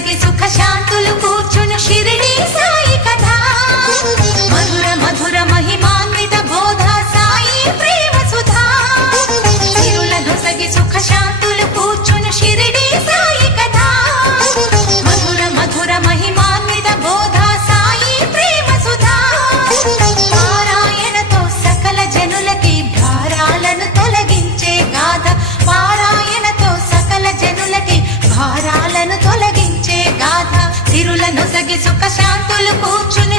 మనకి సుఖ శాంతులు కూర్చు సుఖశాంతులు కూర్చుని